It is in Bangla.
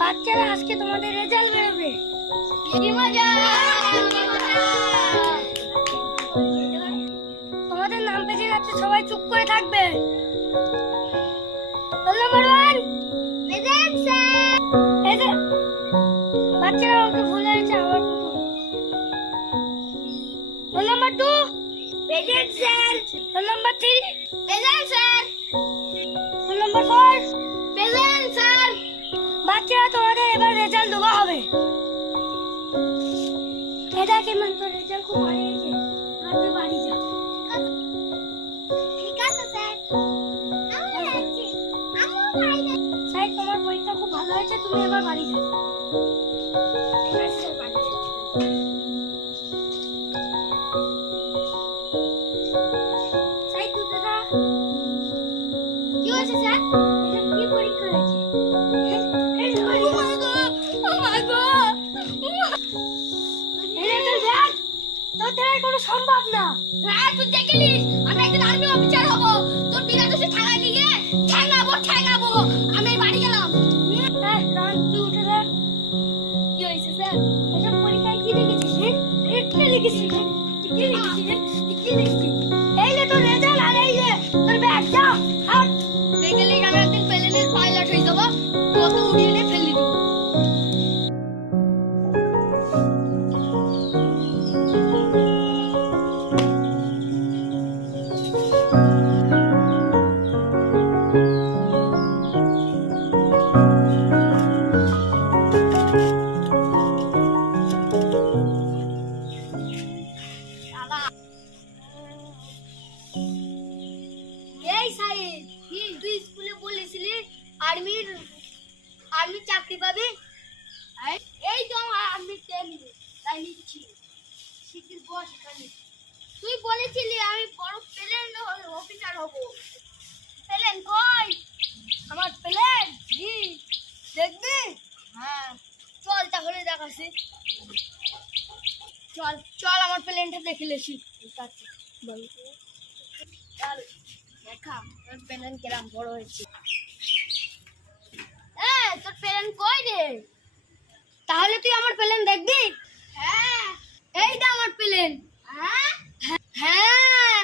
বাচ্চারা আজকে তোমাদের রেজাল্ট বেরোবে। তোমাদের নাম পেজে যাচ্ছে, সবাই চুপ করে থাকবে। বাচ্চারা আমাকে ভুল হয়েছে, আমার roll number 2 present sir, roll number 3 present sir, roll number 4 present sir. বাচ্চারা তোমাদের এবার রেজাল্ট দেওয়া হবে। এটা কেমন তো রেজাল্ট খুব ভালো হয়েছে, আর তুই বাড়ি যা। ঠিক আছে স্যার, আমি যাচ্ছি। স্যার তোমার পরীক্ষা খুব ভালো হয়েছে, তুমি এবার বাড়ি যাও। ঠিক আছে স্যার, বাড়ি যাচ্ছি। স্যার তুই দাদা কি হয়েছে স্যার? এটা কি পরীক্ষা হয়েছে? কোনো সম্ভব না। তুই দেখেছিস আমি একদিন আর্মি অফিসার হব, তোর বিনা দোষে থানায় নিয়ে ঠ্যাঙাবো। আমি বাড়ি গেলাম। তুই উঠে যা। কি হয়েছে স্যার? এসব পরীক্ষায় কি লিখেছিস? কি লিখেছিস? এই লে তোর রেজাল্ট, আর এই লে তোর ব্যাগ। যা হাট। দেখলে আমি একদিন প্লেনের পাইলট হয়ে যাবো, কত উড়িয়ে নিয়ে ফেলে দিব। আর্মি চাকরি পাবে, এই তো আর্মি তাই নিচ্ছি। শিখির বস এখানে। তুই বলেছিলি আমি বড় প্লেন অফিসার হব। প্লেন কই? আমার প্লেন দেখবি? হ্যাঁ চল তাহলে দেখাচ্ছি। চল চল আমার প্লেনটা দেখে লেছি। চল দেখা তোর প্লেন কিরম বড় হয়েছে। তোর প্লেন কই রে? তাহলে তুই আমার প্লেন দেখবি? হ্যাঁ এই দা আমার প্লেন। হ্যাঁ হ্যাঁ